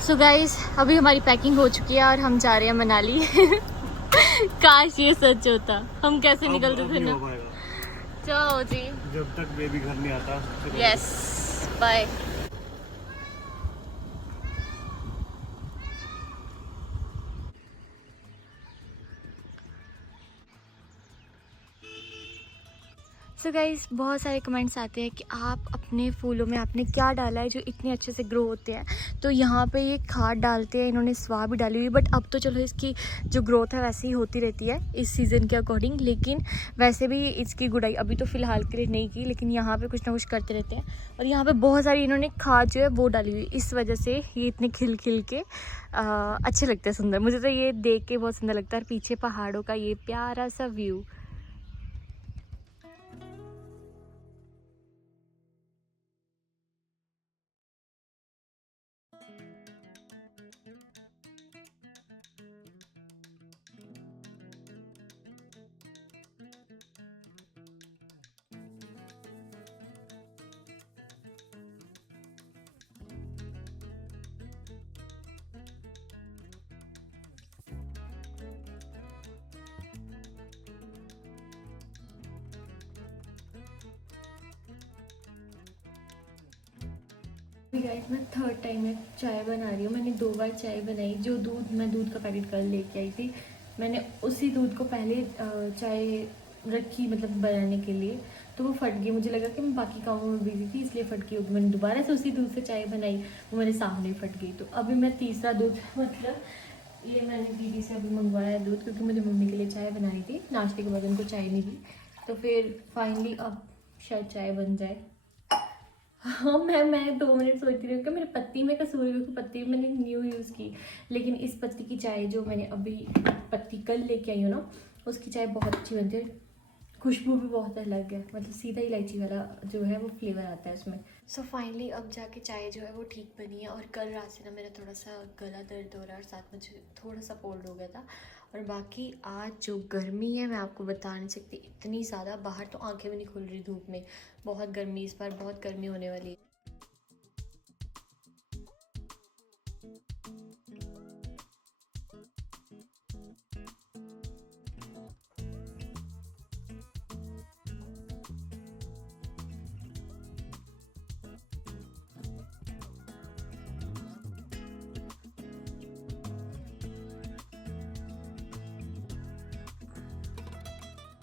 So guys अभी हमारी packing हो चुकी है और हम जा रहे हैं मनाली। काश ये सच होता, हम कैसे निकलते थे ना। चलो जी, जब तक बेबी घर नहीं आता। Yes bye. सो गाइस बहुत सारे कमेंट्स आते हैं कि आप अपने फूलों में आपने क्या डाला है जो इतने अच्छे से ग्रो होते हैं। तो यहाँ पे ये खाद डालते हैं, इन्होंने स्वाह भी डाली हुई, बट अब तो चलो इसकी जो ग्रोथ है वैसे ही होती रहती है इस सीज़न के अकॉर्डिंग। लेकिन वैसे भी इसकी गुड़ाई अभी तो फ़िलहाल के लिए नहीं की, लेकिन यहाँ पे कुछ ना कुछ करते रहते हैं। और यहाँ पे बहुत सारी इन्होंने खाद जो है वो डाली हुई, इस वजह से ये इतने खिल खिल के अच्छे लगते हैं, सुंदर। मुझे तो ये देख के बहुत सुंदर लगता है। पीछे पहाड़ों का ये प्यारा सा व्यू। गाइस मैं थर्ड टाइम में चाय बना रही हूँ। मैंने 2 बार चाय बनाई। जो मैं दूध का पैकेट कल लेके आई थी, मैंने उसी दूध को पहले चाय रखी मतलब बनाने के लिए, तो वो फट गई। मुझे लगा कि मैं बाकी कामों में बिजी थी इसलिए फट गई होगी। मैंने दोबारा से उसी दूध से चाय बनाई, वो मेरे सामने फट गई। तो अभी मैं तीसरा दूध मतलब ये मैंने दीदी से अभी मंगवाया दूध, क्योंकि मुझे मम्मी के लिए चाय बनाई थी। नाश्ते के बाद उनको चाय नहीं दी, तो फिर फाइनली अब शायद चाय बन जाए। हाँ मैं 2 मिनट सोचती रही कि मेरे पत्ती में कसूर है, क्योंकि पत्ती मैंने न्यू यूज़ की। लेकिन इस पत्ती की चाय जो मैंने अभी पत्ती कल लेके आई हूँ ना, उसकी चाय बहुत अच्छी बनती है। खुशबू भी बहुत अलग है, मतलब सीधा इलायची वाला जो है वो फ्लेवर आता है उसमें। सो फाइनली अब जाके चाय जो है वो ठीक बनी है। और कल रात से ना मेरा थोड़ा सा गला दर्द हो रहा है और साथ में थोड़ा सा कोल्ड हो गया था। और बाकी आज जो गर्मी है मैं आपको बता नहीं सकती, इतनी ज़्यादा। बाहर तो आंखें भी नहीं खुल रही धूप में, बहुत गर्मी। इस बार बहुत गर्मी होने वाली है।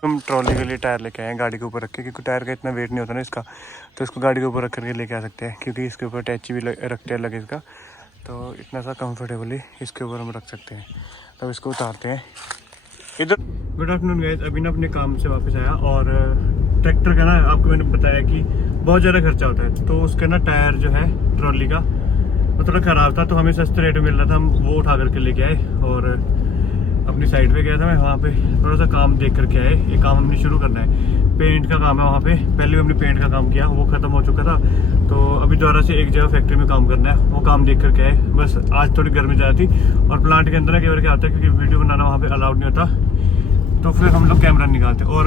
हम ट्रॉली के लिए टायर लेके आए हैं गाड़ी के ऊपर रख के, क्योंकि टायर का इतना वेट नहीं होता ना इसका, तो इसको गाड़ी के ऊपर रख करके लेके आ सकते हैं। क्योंकि इसके ऊपर अटैची भी रखते हैं लगेज का, तो इतना सा कंफर्टेबली इसके ऊपर हम रख सकते हैं। तो इसको उतारते हैं इधर। गुड आफ्टरनून गाइस, अभी ना अपने काम से वापस आया। और ट्रैक्टर का ना आपको मैंने बताया कि बहुत ज़्यादा खर्चा होता है, तो उसका ना टायर जो है ट्रॉली का वो थोड़ा ख़राब था, तो हमें सस्ते रेट में मिल रहा था। हम वो उठा करके लेके आए और अपनी साइड पे गया था मैं, वहाँ पे थोड़ा सा काम देख करके आए। ये काम हमने शुरू करना है, पेंट का काम है वहाँ पे। पहले भी हमने पेंट का काम किया, वो ख़त्म हो चुका था, तो अभी दोबारा से एक जगह फैक्ट्री में काम करना है, वो काम देख करके आए। बस आज थोड़ी गर्मी ज़्यादा थी, और प्लांट के अंदर ना कई बार क्या होता है, क्योंकि वीडियो बनाना वहाँ पर अलाउड नहीं होता, तो फिर हम लोग कैमरा निकालते। और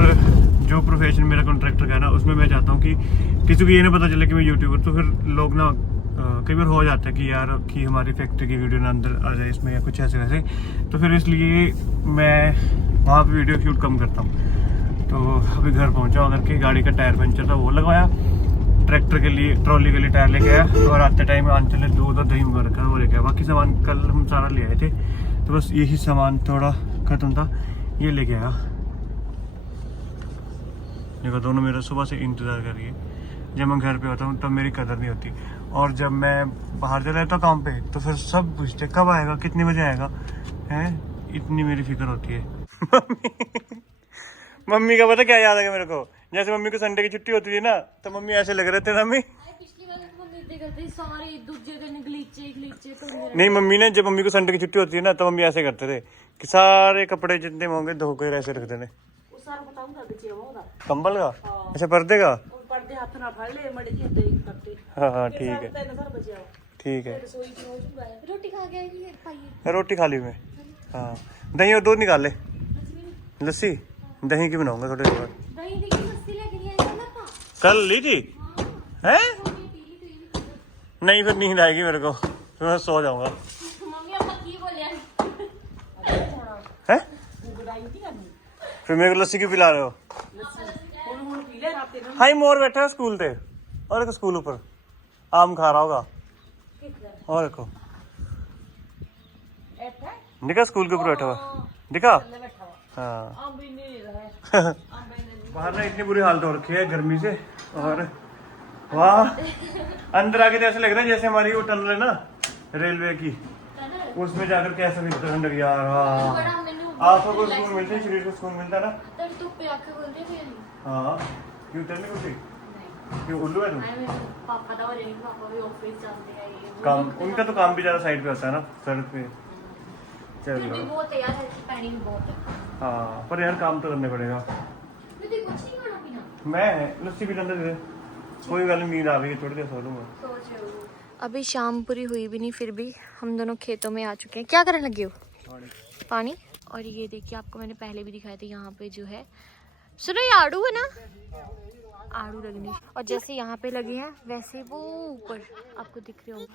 जो प्रोफेशन मेरा कॉन्ट्रैक्टर का है ना, उसमें मैं चाहता हूँ कि किसी को ये ना पता चले कि मैं यूट्यूबर, तो फिर लोग ना कई बार हो जाता है कि यार कि हमारी फैक्ट्री की वीडियो ना अंदर आ जाए इसमें, या कुछ ऐसे वैसे। तो फिर इसलिए मैं वहाँ पे वीडियो शूट कम करता हूँ। तो अभी घर पहुँचा अगर के गाड़ी का टायर पंचर था, वो लगवाया। ट्रैक्टर के लिए ट्रॉली के लिए टायर लेके आया, और आते टाइम आंचल ने दूध और दही मंगा रखा, वो लेके आया। बाकी सामान कल हम सारा ले आए थे, तो बस यही सामान थोड़ा ख़त्म था, ये लेके आया। देखो दोनों मेरा सुबह से इंतज़ार कर रही है। जब मैं घर पे होता हूँ तब मेरी कदर नहीं होती, और जब मैं बाहर चला जाता हूँ काम पे, तो फिर सब पूछते कब आएगा, कितने बजे आएगा, हैं। इतनी मेरी फिक्र होती है। मम्मी का पता क्या याद है मेरे को, जैसे मम्मी को संडे की छुट्टी होती थी ना, तो मम्मी ऐसे लग रहे थे ना। मम्मी नहीं, मम्मी ने जब मम्मी को संडे की छुट्टी होती है ना, तो मम्मी ऐसे करते थे कि सारे कपड़े जितने होंगे धो कर ऐसे रखते थे। कंबल का? अच्छा, पर्दे का? हाँ ठीक है, ठीक है। रोटी खा ली मैं। हाँ, दही और दूध निकाल ले। लस्सी दही की बनाऊंगा थोड़ी देर बाद। कल ली थी? हैं? नहीं, फिर नींद आएगी मेरे को, फिर मैं सो जाऊंगा। मम्मी अब की बोले हैं? फिर मेरे को लस्सी क्यों पिला रहे हो? हाई मोर बैठा है स्कूल पे और एक स्कूल ऊपर आम खा रहा होगा और देखो दिखा स्कूल के ऊपर बैठा हुआ दिखा। हाँ बाहर ना इतनी बुरी हालत हो रखी है गर्मी से और वाह अंदर आके तो ऐसा लग रहा है जैसे हमारी वो टनल है ना रेलवे की उसमें जाकर कैसा भी ठंडक यार। आंखों को सुकून मिलता है शरीर को सुकून मिलता है ना। हाँ क्यों उतर नहीं उठी क्यों उल्लू है तुम? काम उनका तो काम भी ज्यादा साइड पे होता है ना सड़क पे। चलो हाँ पर यार काम तो करने पड़ेगा। मैं लस्सी भी लंदर दे कोई गल नींद आ गई थोड़ी देर सो लूंगा। अभी शाम पूरी हुई भी नहीं फिर भी हम दोनों खेतों में आ चुके हैं। क्या करने लगे हो? पानी। और ये देखिए आपको मैंने पहले भी दिखाया था यहाँ पे जो है सुनो ये आड़ू है ना आड़ू लगनी और जैसे यहाँ पे लगे हैं वैसे वो ऊपर आपको दिख रहे होंगे।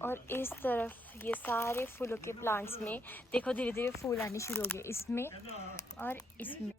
और इस तरफ ये सारे फूलों के प्लांट्स में देखो धीरे धीरे फूल आने शुरू हो गए इसमें और इसमें।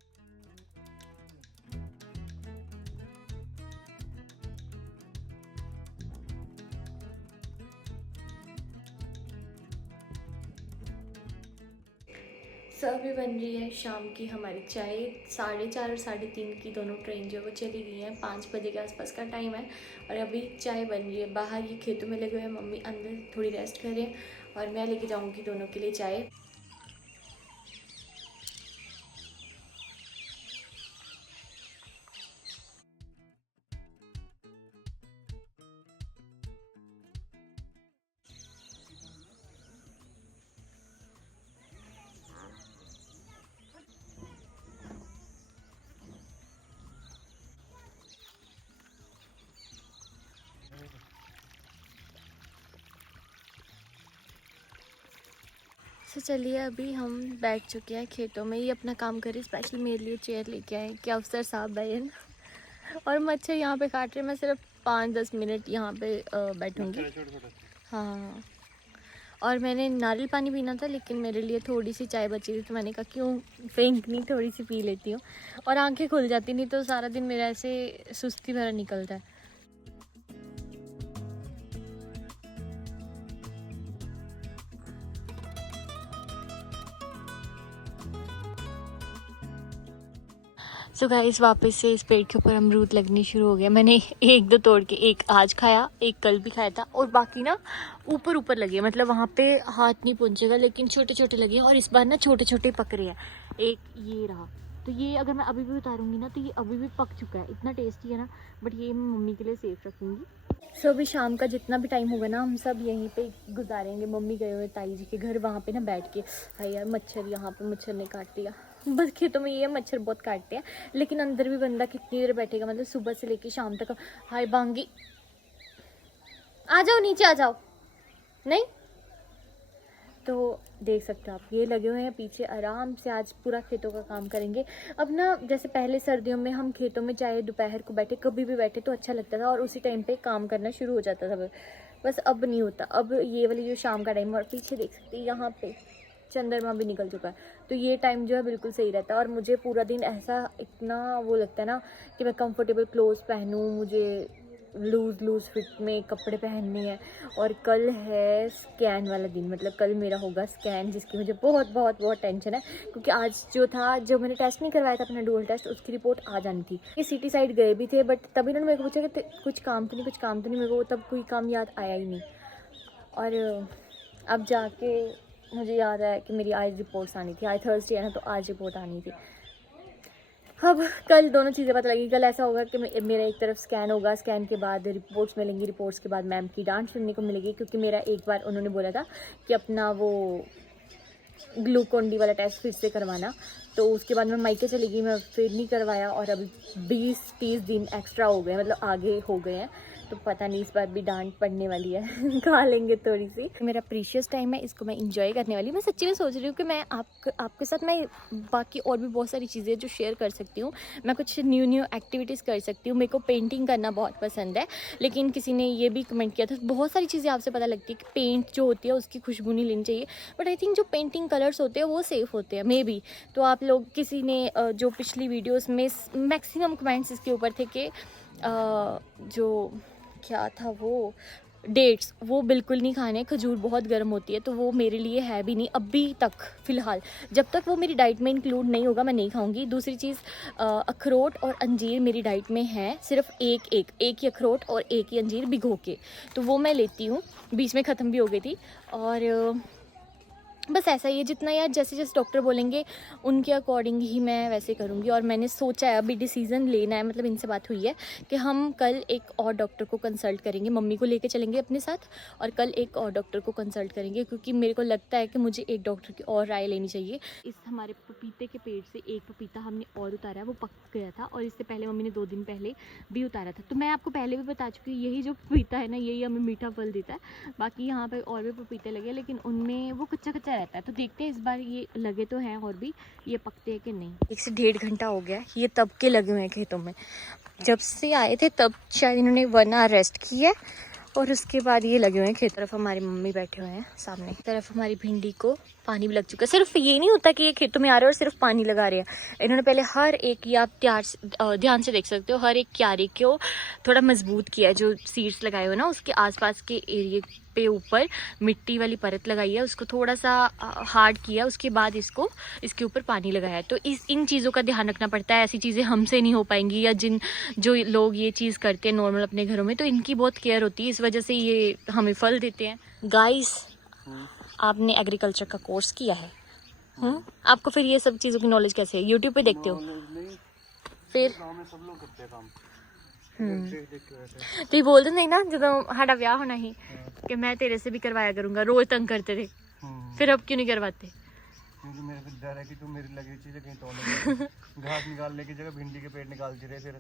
तो अभी बन रही है शाम की हमारी चाय। 4:30 और 3:30 की दोनों ट्रेन जो है वो चली गई हैं। 5 बजे के आसपास का टाइम है और अभी चाय बन रही है। बाहर ये खेतों में लगे हुए हैं, मम्मी अंदर थोड़ी रेस्ट कर रहे हैं और मैं लेके जाऊंगी दोनों के लिए चाय। तो चलिए अभी हम बैठ चुके हैं खेतों में। ये अपना काम करे स्पेशल मेरे लिए चेयर लेके आए कि अफसर साहब बहन और मच्छर यहाँ पे काट रहे। मैं सिर्फ 5-10 मिनट यहाँ पे बैठूंगी। हाँ और मैंने नारियल पानी पीना था लेकिन मेरे लिए थोड़ी सी चाय बची थी तो मैंने कहा क्यों फेंकनी, थोड़ी सी पी लेती हूँ। और आंखें खुल जाती नहीं तो सारा दिन मेरा ऐसे सुस्ती भरा निकलता है। सो गाइस वापस से इस पेड़ के ऊपर अमरूद लगनी शुरू हो गया। मैंने 1-2 तोड़ के एक आज खाया, एक कल भी खाया था और बाकी ना ऊपर ऊपर लगे, मतलब वहाँ पे हाथ नहीं पहुँचेगा लेकिन छोटे छोटे लगे और इस बार ना छोटे छोटे पक रहे हैं। एक ये रहा तो ये अगर मैं अभी भी उतारूंगी ना तो ये अभी भी पक चुका है, इतना टेस्टी है ना, बट ये मैं मम्मी के लिए सेफ रखूँगी। सो अभी शाम का जितना भी टाइम होगा ना हम सब यहीं पे गुजारेंगे। मम्मी गए हुए ताई जी के घर, वहाँ पे ना बैठ के। हाय यार मच्छर, यहाँ पे मच्छर ने काट दिया। बस खेतों में ये मच्छर बहुत काटते हैं लेकिन अंदर भी बंदा कितनी देर बैठेगा, मतलब सुबह से लेके शाम तक। हाय बांगी आ जाओ नीचे आ जाओ। नहीं तो देख सकते हो आप ये लगे हुए हैं पीछे, आराम से आज पूरा खेतों का काम करेंगे। अब ना जैसे पहले सर्दियों में हम खेतों में चाहे दोपहर को बैठे कभी भी बैठे तो अच्छा लगता था और उसी टाइम पे काम करना शुरू हो जाता था, बस अब नहीं होता। अब ये वाली जो शाम का टाइम और पीछे देख सकते हैं यहाँ पे चंद्रमा भी निकल चुका है तो ये टाइम जो है बिल्कुल सही रहता है। और मुझे पूरा दिन ऐसा इतना वो लगता है ना कि मैं कंफर्टेबल क्लोथ्स पहनूं, मुझे लूज़ फिट में कपड़े पहनने हैं। और कल है स्कैन वाला दिन, मतलब कल मेरा होगा स्कैन जिसकी मुझे बहुत बहुत बहुत टेंशन है क्योंकि आज जो था, जो मैंने टेस्ट नहीं करवाया था अपना डुअल टेस्ट, उसकी रिपोर्ट आ जानी थी। ये सिटी साइड गए भी थे बट तभी उन्होंने मेरे को पूछा कि कुछ काम तो नहीं, मेरे को तब कोई काम याद आया ही नहीं। और अब जाके मुझे याद है कि मेरी आज रिपोर्ट्स आनी थी, आज थर्सडे है ना तो आज रिपोर्ट आनी थी। अब कल दोनों चीज़ें पता लगी। कल ऐसा होगा कि मेरा एक तरफ स्कैन होगा, स्कैन के बाद रिपोर्ट्स मिलेंगी, रिपोर्ट्स के बाद मैम की डांट सुनने को मिलेगी क्योंकि मेरा एक बार उन्होंने बोला था कि अपना वो ग्लूकोन डी वाला टेस्ट फिर से करवाना, तो उसके बाद मैं मायके चली गई, मैं फिर नहीं करवाया और अभी 20-30 दिन एक्स्ट्रा हो गए, मतलब आगे हो गए हैं। तो पता नहीं इस बार भी डांट पड़ने वाली है खा लेंगे थोड़ी सी। मेरा प्रीशियस टाइम है, इसको मैं इंजॉय करने वाली हूँ। मैं सच्ची में सोच रही हूँ कि मैं आपके साथ मैं बाकी और भी बहुत सारी चीज़ें जो शेयर कर सकती हूँ, मैं कुछ न्यू एक्टिविटीज़ कर सकती हूँ। मेरे को पेंटिंग करना बहुत पसंद है, लेकिन किसी ने ये भी कमेंट किया था, बहुत सारी चीज़ें आपसे पता लगती है कि पेंट जो होती है उसकी खुशबू नहीं लेनी चाहिए, बट आई थिंक जो पेंटिंग कलर्स होते हैं वो सेफ़ होते हैं मे बी। तो आप लोग किसी ने जो पिछली वीडियोज़ में मैक्सिमम कमेंट्स इसके ऊपर थे कि जो क्या था वो डेट्स, वो बिल्कुल नहीं खाने, खजूर बहुत गर्म होती है, तो वो मेरे लिए है भी नहीं अभी तक फ़िलहाल। जब तक वो मेरी डाइट में इंक्लूड नहीं होगा मैं नहीं खाऊंगी। दूसरी चीज़ अखरोट और अंजीर मेरी डाइट में है, सिर्फ एक ही अखरोट और एक ही अंजीर भिगो के, तो वो मैं लेती हूँ। बीच में ख़त्म भी हो गई थी। और बस ऐसा ही है, जितना यार जैसे जैसे डॉक्टर बोलेंगे उनके अकॉर्डिंग ही मैं वैसे करूँगी। और मैंने सोचा है, अभी डिसीज़न लेना है, मतलब इनसे बात हुई है कि हम कल एक और डॉक्टर को कंसल्ट करेंगे, मम्मी को लेके चलेंगे अपने साथ और कल एक और डॉक्टर को कंसल्ट करेंगे, क्योंकि मेरे को लगता है कि मुझे एक डॉक्टर की और राय लेनी चाहिए। इस हमारे पपीते के पेड़ से एक पपीता हमने और उतारा है, वो पक गया था और इससे पहले मम्मी ने 2 दिन पहले भी उतारा था। तो मैं आपको पहले भी बता चुकी हूँ, यही जो पपीता है ना यही हमें मीठा फल देता है। बाकी यहाँ पर और भी पपीते लगे, लेकिन उनमें वो कच्चा रहता है, तो देखते हैं इस बार ये लगे तो हैं और भी ये पकते हैं कि नहीं। 1 से 1.5 घंटा हो गया, ये तब के लगे हुए हैं खेतों में। जब से आए थे तब शायद इन्होंने 1 आवर रेस्ट की है और उसके बाद ये लगे हुए हैं खेत। तरफ हमारी मम्मी बैठे हुए हैं सामने, तरफ हमारी भिंडी को पानी भी लग चुका है। सिर्फ ये नहीं होता कि ये खेतों में आ रहे हैं और सिर्फ पानी लगा रहे हैं, इन्होंने पहले हर एक, ये आप ध्यान से देख सकते हो, हर एक क्यारी को थोड़ा मजबूत किया है। जो सीड्स लगाए हुए ना उसके आसपास के एरिए पे ऊपर मिट्टी वाली परत लगाई है, उसको थोड़ा सा हार्ड किया, उसके बाद इसके ऊपर पानी लगाया है। तो इन चीज़ों का ध्यान रखना पड़ता है, ऐसी चीज़ें हमसे नहीं हो पाएंगी, या जो लोग ये चीज़ करते हैं नॉर्मल अपने घरों में, तो इनकी बहुत केयर होती है, इस वजह से ये हमें फल देते हैं। गाइस, आपने एग्रीकल्चर का कोर्स किया है, आपको फिर ये सब चीज़ों की नॉलेज कैसे है? यूट्यूब पे देखते हो? फिर सब लोग करते हैं काम। तो ये बोलते नहीं ना, जो हमारा ब्याह होना ही कि मैं तेरे से भी करवाया करूंगा, रोज तंग करते थे, फिर अब क्यों नहीं करवाते? क्योंकि मेरे को डर है कि तुम मेरी लगी चीजें कहीं तोड़ लगे। घास निकालने की जगह भिंडी के पेड़ निकालती रहे फिर।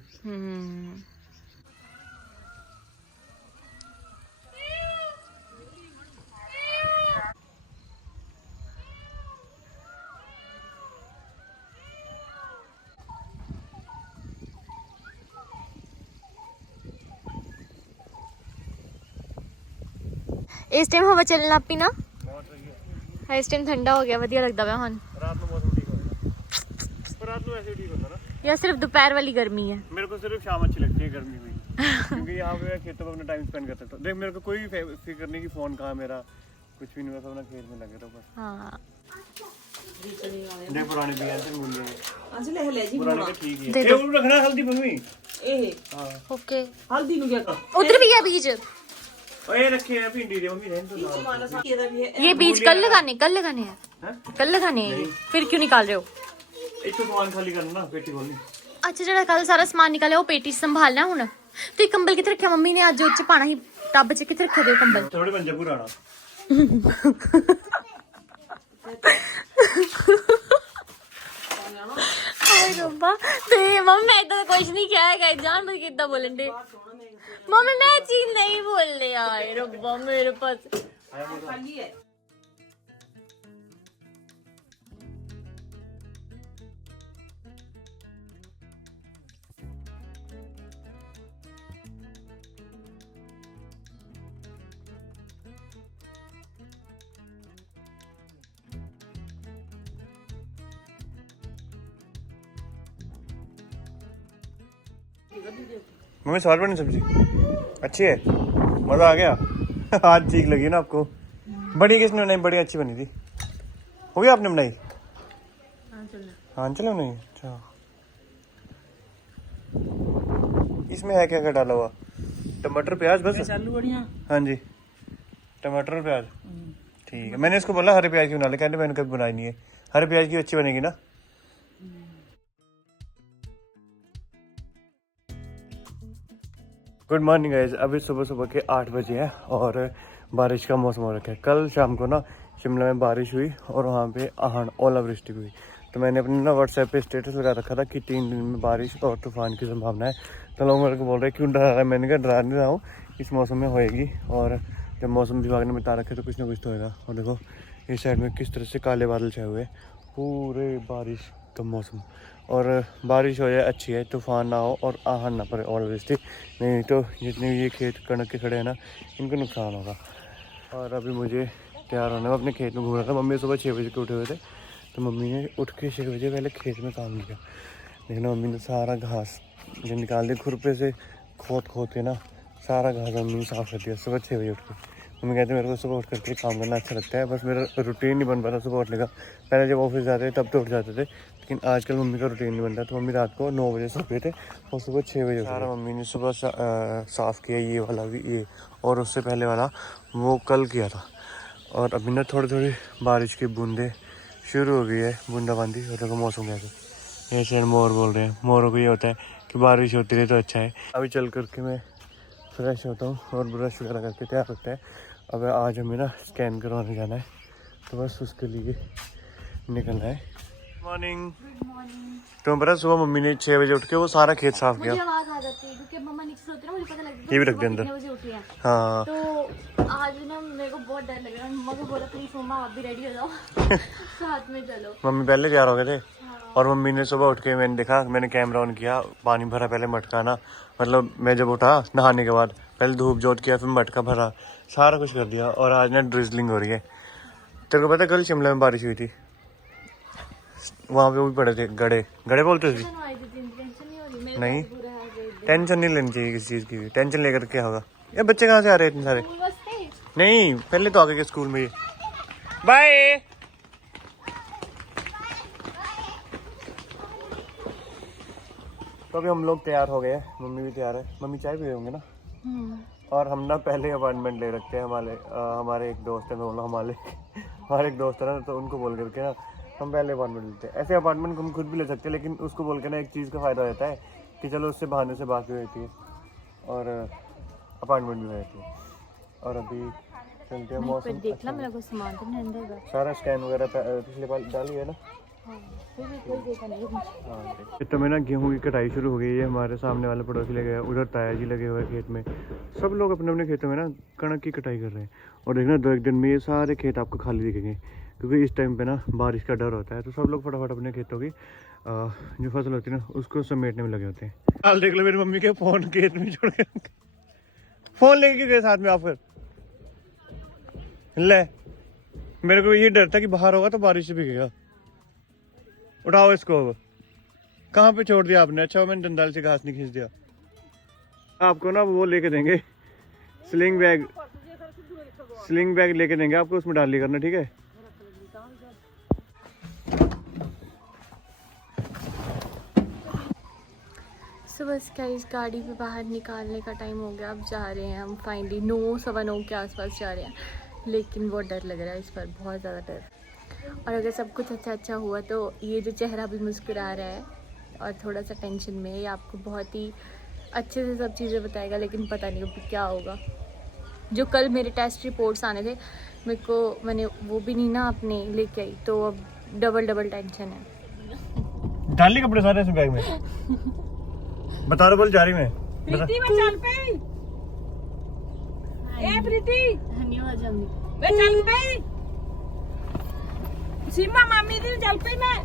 इस टाइम हवा चलना पी ना, इस टाइम ठंडा हो गया, वधिया लगता है हुन। रात में मौसम ठीक होगा, पर रात में ऐसे ठीक होता ना, या सिर्फ दोपहर वाली गर्मी है? मेरे को सिर्फ शाम अच्छी लगती है गर्मी में क्योंकि यहाँ पे खेतों में अपना टाइम स्पेंड कर सकता हूँ। देख मेरे को कोई फिक्र नहीं कि फोन कहाँ मेरा, कुछ भी नहीं, बस अपना खेत में लगे रहो बस। हाँ देख पुराने भी हैं मिल गए, अच्छा ले ले जी पुराने का ठीक है। ये वो रखना हल्दी मम्मी, ए हां ओके हल्दी नु क्या कर उधर भी है बीज, ओए रखे हैं भिंडी दे मम्मी, रहने दो। ये बीज कल लगाने हैं, कल लगाने हैं, फिर क्यों निकाल रहे हो? एक तो दुकान खाली करना ना, पेटी खोलनी। अच्छा जरा कल सारा सामान निकाले वो पेटी संभालना हुन। तो ये कंबल किथे रखा मम्मी ने? अज उच्च पाना ही टब च किथे रखे दे कंबल? थोड़े बन जा पुराना। हाय रब्बा, ते मम्मी मैं तो कुछ नहीं किया है, जान बता कितना बोलन दे। मम्मी मैं चीज नहीं बोल रही यार, रब्बा मेरे पास खाली है। मम्मी स्वाद बनी सब्जी अच्छी है, मज़ा आ गया। आज ठीक लगी ना आपको? बड़ी किसने बनाई? बड़ी अच्छी बनी थी। हो गया आपने बनाई? हाँ चलो नहीं। अच्छा इसमें है क्या क्या डाला हुआ? टमाटर प्याज बस? आलू बढ़िया। हाँ जी टमाटर और प्याज, ठीक है। मैंने इसको बोला हरे प्याज की बना ले, कहते मैंने कभी बनाई नहीं है। हरे प्याज की अच्छी बनेगी ना? गुड मॉर्निंग गाइस, अभी सुबह सुबह के 8 बजे हैं और बारिश का मौसम हो रखा है। कल शाम को ना शिमला में बारिश हुई और वहाँ पे आहन ओलावृष्टि हुई, तो मैंने अपने ना व्हाट्सएप पे स्टेटस लगा रखा था कि 3 दिन में बारिश और तूफान की संभावना है। तो लोग मेरे को बोल रहे हैं क्यों डरा रहा है, मैंने कहा डरा नहीं रहा हूँ, इस मौसम में होएगी। और जब मौसम विभाग ने बता रखे तो कुछ ना कुछ तो होएगा। और देखो इस साइड में किस तरह से काले बादल छाए हुए, पूरे बारिश का मौसम। और बारिश हो जाए अच्छी है, तूफान ना हो और आहन ना पड़े ऑलवेस्टली, नहीं तो जितने भी ये खेत कणक के खड़े हैं ना, इनको नुकसान होगा। और अभी मुझे तैयार होना है, मैं अपने खेत में घूम रहा था। मम्मी सुबह 6 बजे के उठे हुए थे, तो मम्मी ने उठ के 6 बजे पहले खेत में काम किया। लेकिन मम्मी ने सारा घास जो निकाल दिया खुरपे से, खोद के ना सारा घास मम्मी ने साफ़ कर दिया सुबह 6 बजे उठ के। मम्मी कहते मेरे को सुबह उठ करके काम करना अच्छा लगता है, बस मेरा रूटीन नहीं बन पाता सुबह उठने का। पहले जब ऑफिस जाते थे तब तो उठ जाते थे, लेकिन आजकल मम्मी का रूटीन नहीं बनता। तो मम्मी रात को 9 बजे सोते थे और सुबह 6 बजे सारा मम्मी ने सुबह साफ़ किया, ये वाला भी, ये और उससे पहले वाला वो कल किया था। और अभी ना थोड़ी थोड़ी बारिश की बूंदें शुरू हो गई है, बूंदाबांदी। और देखो मौसम कैसे, ये शेर मोर बोल रहे हैं। मोरों को ये होता है कि बारिश होती रहे तो अच्छा है। अभी चल करके मैं फ्रेश होता हूँ और ब्रश वगैरह करके तैयार होता है। अब आज हमें ना स्कैन करवाने जाना है, तो बस उसके लिए निकलना है। मॉर्निंग। तो पता सुबह मम्मी ने 6 बजे उठ के वो सारा खेत साफ किया। मुझे आवाज आ जाती है क्योंकि मम्मा नीचे सोती है ना, मुझे पता लगता है ये भी रख दे अंदर। कितने बजे उठी है। हाँ तो आज ना मेरे को बहुत डर लग रहा है। मम्मा को बोला प्लीज मम्मा आप भी रेडी हो जाओ साथ में चलो। मम्मी पहले तैयार हो गए थे। और मम्मी ने सुबह उठ के मैंने देखा, मैंने कैमरा ऑन किया, पानी भरा पहले मटका ना, मतलब मैं जब उठा नहाने के बाद पहले धूप जोत किया, फिर मटका भरा, सारा कुछ कर दिया। और आज ना ड्रिजलिंग हो रही है। तेरे को पता है कल शिमला में बारिश हुई थी, वहाँ पे वो भी पड़े थे गड़े। गड़े बोलते थे? नहीं, टेंशन नहीं लेनी चाहिए किसी चीज़ की भी। टेंशन लेकर क्या होगा? ये बच्चे कहाँ से आ रहे हैं इतने सारे? नहीं, पहले तो आगे के स्कूल में। ये बाय। तो अभी हम लोग तैयार हो गए हैं, मम्मी भी तैयार है। मम्मी चाय पी रहे होंगे ना? और हम ना पहले अपॉइंटमेंट ले रखते हैं। हमारे एक दोस्त है, मैं बोला हमारे एक दोस्त है ना, तो उनको बोल करके ना हम पहले अपॉइंटमेंट लेते हैं। ऐसे अपॉइंटमेंट हम खुद भी ले सकते हैं, लेकिन उसको बोल के ना एक चीज़ का फ़ायदा रहता है कि चलो उससे बहाने से बात भी रहती है और अपॉइंटमेंट भी हो जाती है। और अभी चलते हैं। मौसम देखना मेरा कुछ सामान तो नहीं अंदर का। सारा स्कैन वगैरह पिछले बार डाली है ना। कोई देखा नहीं। हाँ, तो में ना गेहूँ की कटाई शुरू हो गई है। हमारे सामने वाले पड़ोसी लगे हैं, उधर ताया जी लगे हुए खेत में। सब लोग अपने अपने खेतों में ना कणक की कटाई कर रहे हैं। और देखना 2-1 दिन में ये सारे खेत आपको खाली दिखेंगे, क्योंकि इस टाइम पे ना बारिश का डर होता है। तो सब लोग फटाफट अपने खेतों की जो फसल होती है ना उसको समेटने में लगे होते हैं। हाल देख लो मेरी मम्मी के फ़ोन खेत में छोड़ के, फ़ोन लेके गए साथ में आप। फिर ले, मेरे को ये डर था कि बाहर होगा तो बारिश से भीगेगा। उठाओ इसको। अब कहाँ पे छोड़ दिया आपने? अच्छा मैंने डंडाल से घास नहीं खींच दिया। आपको ना वो लेके देंगे, स्लिंग बैग लेके देंगे आपको, उसमें डाल लिया करना, ठीक है? सो बस गाइस गाड़ी पे बाहर निकालने का टाइम हो गया। अब जा रहे हैं हम फाइनली 9-9:15 के आसपास जा रहे हैं। लेकिन बहुत डर लग रहा है इस पर, बहुत ज़्यादा डर। और अगर सब कुछ अच्छा हुआ तो ये जो चेहरा भी मुस्कुरा रहा है और थोड़ा सा टेंशन में, ये आपको बहुत ही अच्छे से सब चीज़ें बताएगा। लेकिन पता नहीं अब क्या होगा। जो कल मेरे टेस्ट रिपोर्ट्स आने थे मैंने वो भी नहीं ना अपने लेके आई, तो अब डबल टेंशन है। डाल ली कपड़े सारे इस बैग में? बता रहा बोल जा रही मैं। प्रीति मैं चल पे। ए प्रीति धन्यवाद अम्मी। मैं चल पे। सीमा मामी दी चल पे मैं।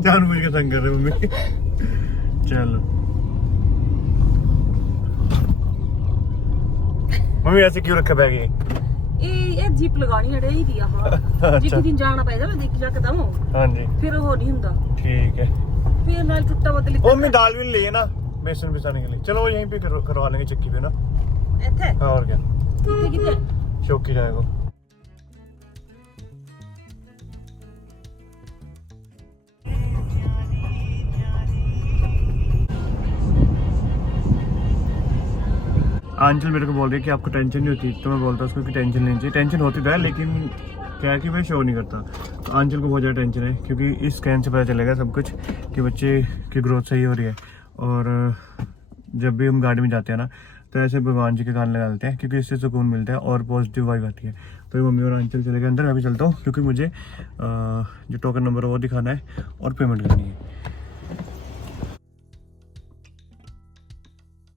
जान मुझे तंग कर रहे मम्मी। चलो मम्मी ऐसे क्यों रखा बैग? ये जीप लगानी है ही दिया। हां जी दिन जाना पड़ेगा ना, देख जा कदम। हां जी फिर वो नहीं हुंदा। ठीक है। फिर नाल टुट्टा बदली। मम्मी दाल भी ले ना बेसन पिसाने के लिए। चलो यहीं पे करवा लेंगे चक्की पे ना। इथे हाँ और क्या, किथे शौकी जाएगा। आंचल मेरे को बोल रही है कि आपको टेंशन नहीं होती, तो मैं बोलता हूँ उसको कि टेंशन नहीं चाहिए। टेंशन होती तो है, लेकिन क्या है कि भाई शो नहीं करता। तो आंचल को बहुत ज़्यादा टेंशन है, क्योंकि इस स्कैन से पता चलेगा सब कुछ कि बच्चे की ग्रोथ सही हो रही है। और जब भी हम गाड़ी में जाते हैं ना, तो ऐसे भगवान जी के गाने लगा लेते हैं क्योंकि इससे सुकून मिलता है और पॉजिटिव वाइब आती है। तो ये मम्मी और अंचल चले गए अंदर, मैं भी चलता हूँ क्योंकि मुझे जो टोकन नंबर है वो दिखाना है और पेमेंट करनी है।